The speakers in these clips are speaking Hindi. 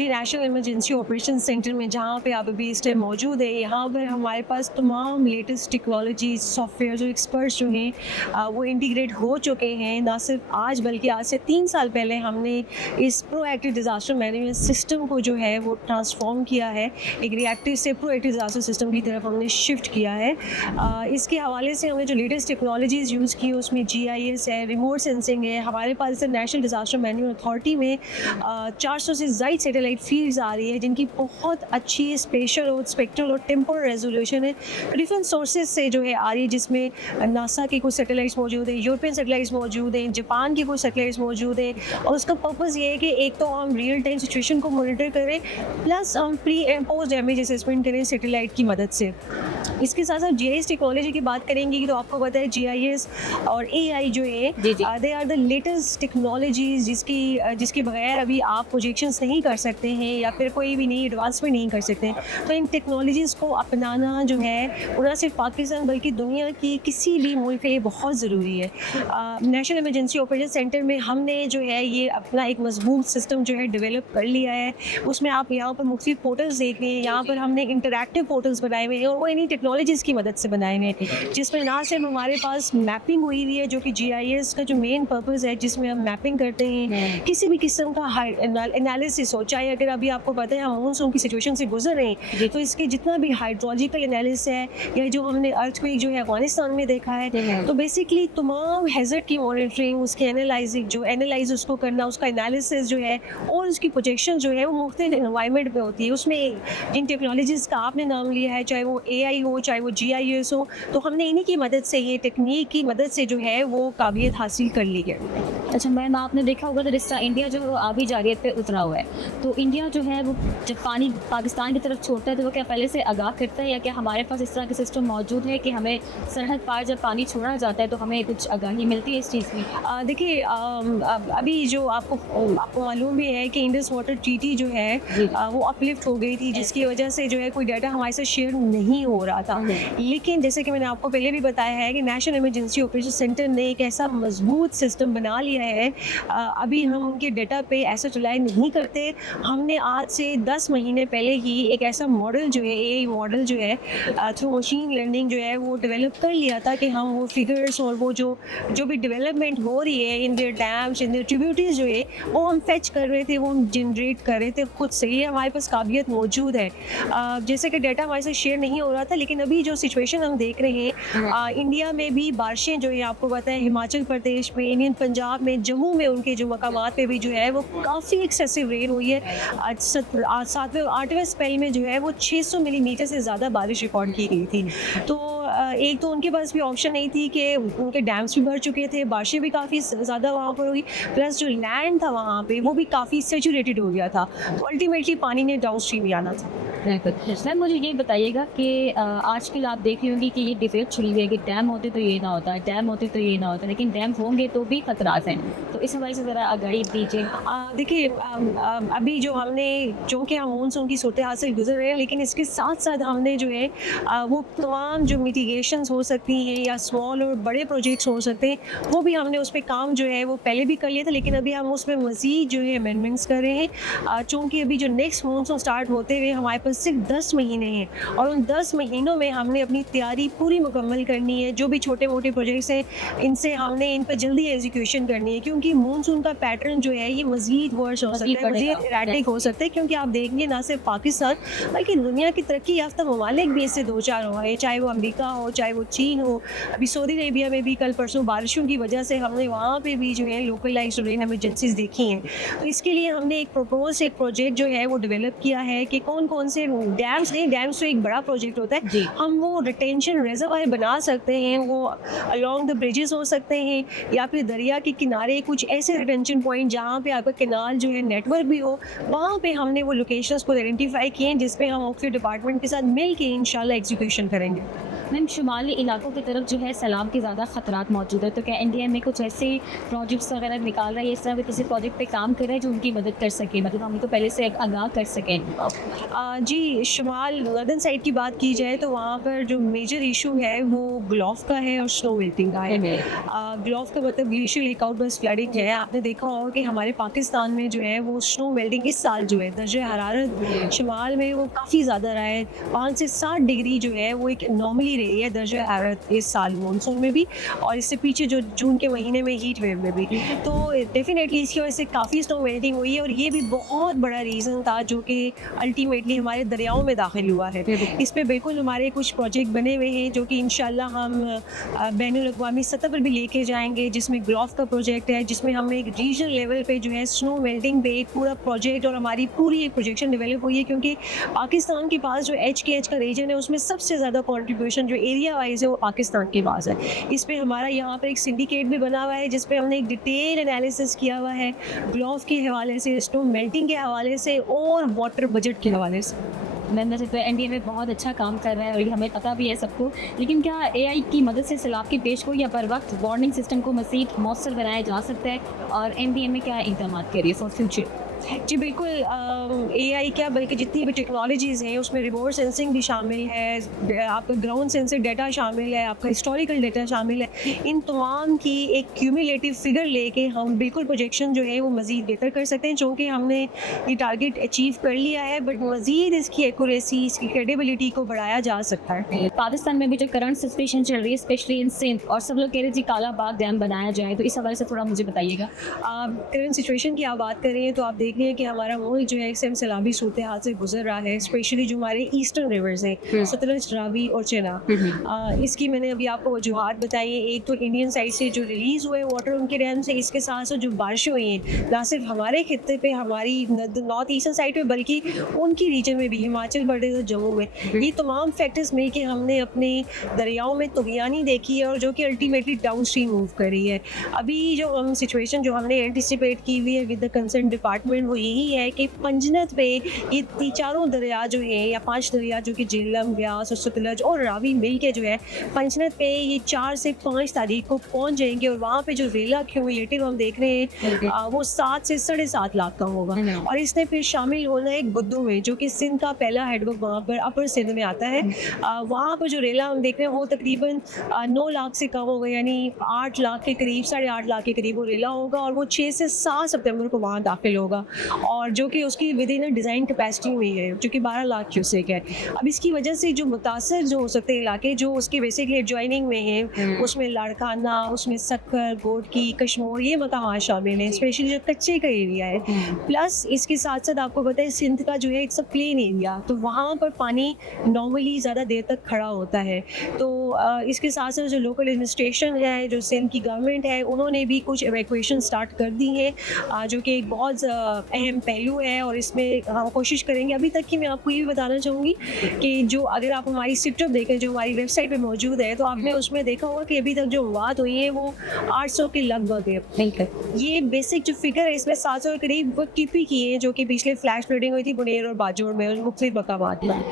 जी, नेशनल इमरजेंसी ऑपरेशन सेंटर में जहाँ पे आप अभी इस टाइम मौजूद है, यहाँ पर हमारे पास तमाम लेटेस्ट टेक्नोलॉजी सॉफ्टवेयर जो एक्सपर्ट्स जो हैं वो इंटीग्रेट हो चुके हैं। ना सिर्फ आज बल्कि आज से 3 साल पहले हमने इस प्रोएक्टिव डिज़ास्टर मैनेजमेंट सिस्टम को जो है वो ट्रांसफॉर्म किया है, एक रिएक्टिव से प्रोएक्टिव डिज़ास्टर सिस्टम की तरफ हमने शिफ्ट किया है। इसके हवाले से हमने जो लेटेस्ट टेक्नोलॉजीज़ यूज़ की उसमें GIS है, रिमोट सेंसिंग है। हमारे पास नेशनल डिज़ास्टर मैनेजमेंट अथॉरिटी में 400 से ज़ायद सैटेलाइट फील्ड्स आ रही है जिनकी बहुत अच्छी स्पेशल और स्पेक्ट्रल और टेम्पोरल रेजोल्यूशन है। डिफरेंट सोर्सेज से जो है आ रही है, जिसमें नासा के कुछ सैटेलाइट्स मौजूद हैं, यूरोपियन सैटेलाइट्स मौजूद हैं, जापान के कुछ सैटेलाइट्स मौजूद हैं। और उसका पर्पज़ ये है कि एक तो हम रियल टाइम सिचुएशन को मॉनिटर करें, प्लस हम pre and post damage assessment करें सैटेलाइट की मदद से। इसके साथ साथ GIS टेक्नोलॉजी की बात करेंगे तो आपको पता है GIS और AI जो है they are the latest technologies जिसके बगैर अभी आप प्रोजेक्शंस नहीं कर सकते हैं या फिर कोई भी नई एडवांसमेंट नहीं कर सकते हैं। तो इन टेक्नोलॉजीज़ को अपनाना जो है वो ना सिर्फ पाकिस्तान बल्कि दुनिया की किसी भी मुल्क के लिए बहुत ज़रूरी है। नेशनल इमरजेंसी ऑपरेशन सेंटर में हमने जो है ये अपना एक मजबूत सिस्टम जो है डेवलप कर लिया है। उसमें आप यहाँ पर मुख्तलिफ पोर्टल्स देख रहे हैं, यहाँ पर हमने इंटरैक्टिव पोर्टल्स बनाए हुए हैं और वो इन्हीं टेक्नोलॉजीज़ की मदद से बनाए हुए हैं, जिसमें ना सिर्फ हमारे पास मैपिंग हुई हुई है जो कि GIS का जो मेन पर्पज़ है, जिसमें हम मैपिंग करते हैं किसी भी किस्म का एनालिसिस हो, चाहे अगर अभी आपको पता है हम मानसून की सिचुएशन से गुजर रहे हैं तो इसके जितना भी हाइड्रोलॉजिकल एनालिसिस है या जो हमने अर्थक्वेक जो है अफगानिस्तान में देखा है, तो बेसिकली तमाम हैज़र्ड की मॉनिटरिंग, उसके एनालाइज उसको करना, उसका एनालिसिस जो है और उसकी प्रोजेक्शन जो है वो मुख्तलिफ एनवायरनमेंट में होती है। उसमें जिन टेक्नोलॉजीज़ का आपने नाम लिया है, चाहे वो AI हो, चाहे वो GIS हो, तो हमने इन्हीं की मदद से, ये टेक्निक की मदद से जो है वो काबिलियत हासिल कर ली है। अच्छा मैम, आपने देखा होगा तो रिश्ता इंडिया जो आबी जारियत पे उतरा हुआ है, तो इंडिया जो है वो जब पानी पाकिस्तान की तरफ छोड़ता है तो वो क्या पहले से आगाह करता है या क्या हमारे पास इस तरह का सिस्टम मौजूद है कि हमें सरहद पार जब पानी छोड़ा जाता है तो हमें कुछ आगाही मिलती है इस चीज़ की? देखिए, अभी जो आपको मालूम भी है कि इंडस वाटर ट्रीटी जो है वो अपलिफ्ट हो गई थी, जिसकी वजह से जो है कोई डाटा हमारे साथ शेयर नहीं हो रहा था। लेकिन जैसे कि मैंने आपको पहले भी बताया है कि नेशनल इमरजेंसी ऑपरेशन सेंटर ने एक ऐसा मजबूत सिस्टम बना लिया है। अभी हम उनके डाटा पे ऐसा रिलाय नहीं करते। हमने आज से 10 महीने पहले ही एक ऐसा मॉडल जो है, AI मॉडल जो है थ्रू मशीन लर्निंग जो है वो डेवलप कर लिया था कि हम वो फिगर्स और वो जो भी डेवलपमेंट हो रही है in their dams, in their tributaries जो है वो हम फेच कर रहे थे, वो हम जनरेट कर रहे थे खुद से। ये हमारे पास काबिलियत मौजूद है। जैसे कि डाटा हमारे साथ शेयर नहीं हो रहा था, लेकिन अभी जो सिचुएशन हम देख रहे हैं इंडिया में भी बारिशें जो है आपको पता है हिमाचल प्रदेश में, इंडियन पंजाब में, जम्मू में उनके जो मकामात पे भी जो है वो काफ़ी एक्सेसिव रेन हुई है। आज 7वें और 8वें स्पेल में जो है वो 600 मिलीमीटर से ज़्यादा बारिश रिकॉर्ड की गई थी। तो एक तो उनके पास भी ऑप्शन नहीं थी कि उनके डैम्स भी भर चुके थे, बारिशें भी काफ़ी ज़्यादा वहाँ पर हुई, प्लस जो लैंड था वहाँ पे वो भी काफ़ी सैचुरेटेड हो गया था, तो अल्टीमेटली पानी ने डाउन स्ट्रीम भी आना था। मैम मुझे ये बताइएगा कि आजकल आप देख रही होंगी कि ये डिबेट चली हुई है कि डैम होते तो ये ना होता, डैम होते तो ये ना होता, लेकिन डैम होंगे तो भी खतरात हैं, तो इस हवाले से ज़रा आगाही दीजिए। देखिए, अभी जो हमने चूँकि हम मानसून की सूरत हाल से गुजर रहे हैं, लेकिन इसके साथ साथ हमने जो है वो तमाम जो मिटिगेशंस हो सकती हैं या स्मॉल और बड़े प्रोजेक्ट्स हो सकते हैं, वो भी हमने उस पर काम जो है वो पहले भी कर लिया था, लेकिन अभी हम उसमें मज़ीद जो है अमेंडमेंट्स कर रहे हैं। चूँकि अभी जो नेक्स्ट मानसून स्टार्ट होते हुए हमारे पास सिर्फ 10 महीने हैं और उन 10 महीनों में हमने अपनी तैयारी पूरी मुकम्मल करनी है। जो भी छोटे मोटे प्रोजेक्ट्स हैं इनसे हमने इन पर जल्दी एग्जीक्यूशन करनी है, क्योंकि मानसून का पैटर्न जो है ये मज़ीद वर्ष हो सकता है, मज़ीद इराटिक हो सकता है, क्योंकि आप देखेंगे ना सिर्फ पाकिस्तान बल्कि दुनिया की तरक्की याफ्ता ममालिक भी इससे 2-4 हुए, चाहे वो अमेरिका हो, चाहे वो चीन हो। अभी सऊदी अरेबिया में भी कल परसों बारिशों की वजह से हमने वहाँ पे भी जो है लोकलाइज्ड रेन एमरजेंसीज देखी हैं। तो इसके लिए हमने एक प्रोजेक्ट जो है वो डेवलप किया है कि कौन कौन से डैम्स हैं। डैम्स तो एक बड़ा प्रोजेक्ट होता है, हम वो रिटेंशन रिजर्वायर बना सकते हैं, वो अलॉन्ग द ब्रिजेस हो सकते हैं या फिर दरिया के किनारे कुछ ऐसे रिटेंशन पॉइंट जहाँ पे आपका कैनाल जो है नेटवर्क भी हो, वहाँ पे हमने वो लोकेशंस को आइडेंटिफाई किए हैं, जिस पे हम मुख्तलिफ डिपार्टमेंट के साथ मिल के इंशाल्लाह एग्जीक्यूशन करेंगे। मैम शुमाली इलाकों की तरफ जो है सैलाब के ज़्यादा ख़तरात मौजूद है, तो क्या इंडिया में कुछ ऐसे प्रोजेक्ट्स वगैरह निकाल रहा है, इस तरह के किसी प्रोजेक्ट पे काम कर रहा है जो उनकी मदद कर सके, मतलब हम तो पहले से आगाह कर सकें? जी, शुमाल नॉर्दर्न साइड की बात की जाए तो वहाँ पर जो मेजर इशू है वो ग्लोव का है और स्नो मेल्टिंग का है। ग्लोव का मतलब ग्लेशियल लेकआउट बस फ्लडिंग है। आपने देखा होगा कि हमारे पाकिस्तान में जो है वो स्नो मेल्टिंग इस साल जो है दर्जे हरारत शुमाल में वो काफ़ी ज़्यादा रहा है। 5 से 7 डिग्री जो है वो एक नॉर्मली रही है दर्जे हरारत इस साल मानसून में भी, और इससे पीछे जो जून के महीने में हीट वेव में भी। तो डेफिनेटली इसकी वजह से काफ़ी स्नो मेल्टिंग हुई है और ये भी बहुत बड़ा रीज़न था जो कि अल्टीमेटली हमारे दरियाओं में दाखिल हुआ है। इस पे बिल्कुल हमारे कुछ प्रोजेक्ट बने हुए हैं जो कि इंशाल्लाह हम बैनुल-अक़वामी सतह पर भी लेके जाएंगे, जिसमें ग्लोव का प्रोजेक्ट है, जिसमें हम एक रीजनल लेवल पे जो है स्नो मेल्टिंग पे एक पूरा प्रोजेक्ट और हमारी पूरी एक प्रोजेक्शन डेवलप हुई है, क्योंकि पाकिस्तान के पास जो HKH का रीजन है उसमें सबसे ज़्यादा कॉन्ट्रीब्यूशन जो एरिया वाइज है वो पाकिस्तान के पास है। इस पर हमारा यहाँ पर एक सिंडिकेट भी बना हुआ है जिस पर हमने एक डिटेल एनालिसिस किया हुआ है ग्लोव के हवाले से, स्नो मेल्टिंग के हवाले से और वाटर बजट के हवाले से। मैम वैसे तो एनडीए में बहुत अच्छा काम कर रहा है और ये हमें पता भी है सबको, लेकिन क्या एआई की मदद से सैलाब की पेश को या बर वक्त वार्निंग सिस्टम को मज़ीद मौसर बनाया जा सकता है, और एनडीए में क्या इक़दाम करिए फॉर फ्यूचर? जी बिल्कुल, AI क्या बल्कि जितनी भी टेक्नोलॉजीज़ हैं उसमें रिमोट सेंसिंग भी शामिल है, आपका ग्राउंड सेंसर डाटा शामिल है, आपका हिस्टोरिकल डाटा शामिल है। इन तमाम की एक क्यूमुलेटिव फिगर लेके हम बिल्कुल प्रोजेक्शन जो है वो मज़ीद बेहतर कर सकते हैं, चूँकि हमने ये टारगेट अचीव कर लिया है, बट मज़ीद इसकी एक्यूरेसी, इसकी क्रेडिबिलिटी को बढ़ाया जा सकता है। पाकिस्तान में भी जो करंट सिचुएशन चल रही है स्पेशली इन सिंध, और सब लोग कह रहे थे काला बाग डैम बनाया जाए, तो इस हवाले से थोड़ा मुझे बताइएगा। करंट सिचुएशन की आप बात कर रही हैं तो आप देख रहे हैं कि हमारा मुल्क जो है एक सैलाबी सूरत हाल से गुजर रहा है, स्पेशली जो हमारे ईस्टर्न रिवर्स हैं सतलज, रावी और चेनाब। इसकी मैंने अभी आपको वजूहात बताई है। एक तो इंडियन साइड से जो रिलीज़ हुए वाटर उनके डैम से, इसके साथ साथ जो बारिशें हुई हैं ना सिर्फ हमारे खित्ते पे, हमारी नॉर्थ ईस्टर्न साइड पे, बल्कि उनकी रीजन में भी, हिमाचल प्रदेश, जम्मू में, ये तमाम फैक्टर्स मिल के हमने अपने दरियाओं में तुग़यानी देखी है और जो कि अल्टीमेटली डाउन स्ट्रीम मूव कर रही है। अभी जो हम सिचुएशन जो हमने एंटिसिपेट की हुई है विद द कंसर्न डिपार्टमेंट वो यही है कि पंजनत पे ये चारों दरिया जो है या 5 दरिया जो कि झेलम, ब्यास और सतलज और रावी मिल के जो है पंजनत पे ये 4 से 5 तारीख को पहुंच जाएंगे, और वहाँ पे जो रेला क्यूमुलेटिव हम देख रहे हैं वो 7 से 7.5 लाख का होगा। और इसने फिर शामिल होना है गुद्दू में, जो कि सिंध का पहला हेडवर्क वहाँ पर अपर सिंध में आता है। वहाँ पर जो रेला हम देख रहे हैं वो तकरीबन 9 लाख से कम होगा, यानी 8 लाख के करीब, 8.5 लाख के करीब वो रेला होगा, और वो 6 से 7 सितंबर को वहाँ दाखिल होगा, और जो कि उसकी विद इन डिज़ाइन कैपेसिटी हुई है जो कि 12 लाख क्यूसेक है। अब इसकी वजह से जो मुतासर जो हो सकते हैं इलाके जो उसके बेसिकली एडजॉइनिंग में हैं, उसमें लाड़काना, उसमें सक्कर, गोटकी, कश्मोर, ये मकाम शामिल हैं, स्पेशली जो कच्चे का एरिया है। प्लस इसके साथ साथ आपको पता है सिंध का जो है इट्स अ प्लेन एरिया, तो वहाँ पर पानी नॉर्मली ज़्यादा देर तक खड़ा होता है। तो इसके साथ साथ जो लोकल एडमिनिस्ट्रेशन है, जो सिंध की गवर्नमेंट है, उन्होंने भी कुछ एवैक्यूएशन स्टार्ट कर दी है, जो कि एक बहुत अहम पहलू है, और इसमें हम कोशिश करेंगे। अभी तक की मैं आपको ये भी बताना चाहूँगी कि जो अगर आप हमारी सिक्टर देखें जो हमारी वेबसाइट पे मौजूद है, तो आपने उसमें देखा होगा कि अभी तक जो बात हुई है वो 800 के लगभग है। ये बेसिक जो फिगर है इसमें 700 के करीब वो टीपी की है, जो कि पिछले फ्लैश फ्लडिंग हुई थी बुनेर और बाजोड़ में और मुख्तलिफ मकामात में।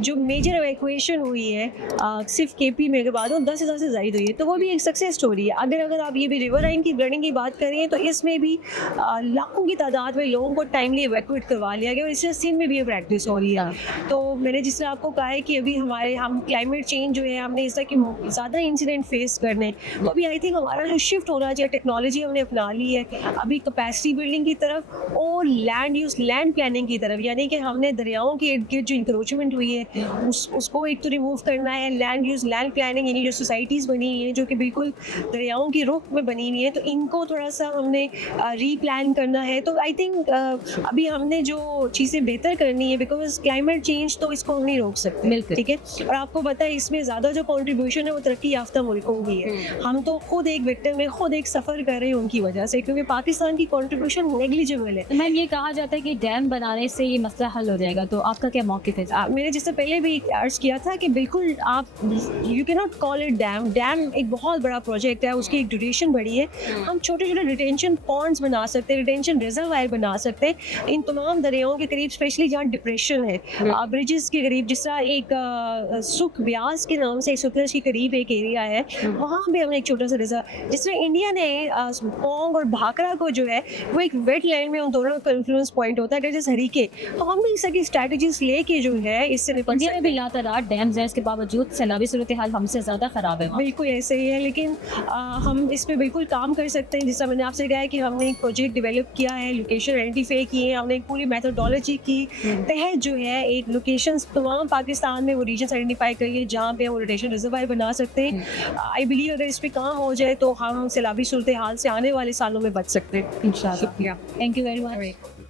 जो मेजर एवैक्यूएशन हुई है सिर्फ KP में के बाद वो 10,000 से ज़ायद हुई है, तो वो भी एक सक्सेस स्टोरी है। अगर आप ये भी रिवर लाइन की ब्लडिंग की बात करें तो इसमें भी लाखों की तादाद में लोगों को टाइमली एवैक्यूएट करवा लिया गया, और इससे सिंध में भी ये प्रैक्टिस हो रही है। तो मैंने जिस तरह आपको कहा है कि अभी हम क्लाइमेट चेंज जो है हमने इस तरह के ज़्यादा इंसिडेंट फेस करने, तो अभी आई थिंक हमारा जो शिफ्ट होना चाहिए, टेक्नोलॉजी हमने अपना ली है अभी कैपेसिटी बिल्डिंग की तरफ और लैंड प्लानिंग की तरफ, यानी कि हमने दरियाओं के इर्द गिर्द जो इंक्रोचमेंट हुई है उसको एक तो रिमूव करना है। लैंड प्लानिंग यानी जो सोसाइटीज़ बनी हुई हैं जो कि बिल्कुल दरियाओं के रुख में बनी हुई हैं, तो इनको थोड़ा सा हमने रीप्लान करना है। तो आई थिंक अभी हमने जो चीज़ें बेहतर करनी है, बिकॉज क्लाइमेट चेंज तो इसको हम नहीं रोक सकते, बिल्कुल ठीक है। और आपको पता है इसमें ज़्यादा जो कॉन्ट्रीब्यूशन है वो तरक्की याफ्ता मुल्कों की है। हम तो खुद एक विक्टिम में खुद एक सफ़र कर रहे हैं उनकी वजह से, क्योंकि पाकिस्तान की कॉन्ट्रीब्यूशन नेग्लिजिबल है। तो मैम ये कहा जाता है कि डैम बनाने से ये मसला हल हो जाएगा, तो आपका क्या मौक़िफ़ है? मैंने जिससे पहले भी अर्ज किया था कि बिल्कुल आप you can not call it dam एक बहुत बड़ा प्रोजेक्ट है, उसकी एक ड्यूरेशन बड़ी है। हम छोटे छोटे रिटेंशन पॉन्ड्स बना सकते हैं, रिटेंशन रिजर्वायर बना बना सकते हैं इन तमाम दरियाओं के करीब, स्पेशली जहाँ डिप्रेशन है, ब्रिजेस के करीब। जिस तरह एक सुख ब्यास के नाम से सुखस के करीब एक एरिया है, वहाँ भी हमने एक छोटा सा रिजर्व, जिस तरह इंडिया ने पोंग और भाखड़ा को जो है वो एक वेट लैंड में उन दोनों का इन्फ्लुएंस पॉइंट होता है, जैसे हरीके, तो हम भी इस तरह की स्ट्रैटेजीज लेके जो है इससे निपट इंडिया में भी लातादार डैम्स हैं, इसके बावजूद सैलाबी सूरत हाल हमसे ज़्यादा ख़राब है। बिल्कुल ऐसे ही है, लेकिन हम इस पे बिल्कुल काम कर सकते हैं। जैसा मैंने आपसे कहा कि हमने एक प्रोजेक्ट डेवलप किया है, लोकेशन आइडेंटिफाई की है, हमने एक पूरी मेथोडोलॉजी की तहत जो है एक लोकेशन तमाम पाकिस्तान में वो रीजन आइडेंटिफाई करिए जहाँ पे वो रोटेशन रिजर्वायर बना सकते हैं। आई बिलीव अगर इस पे काम हो जाए तो हम सैलाबी सूरत हाल से आने वाले सालों में बच सकते हैं इंशाल्लाह। Thank you very much.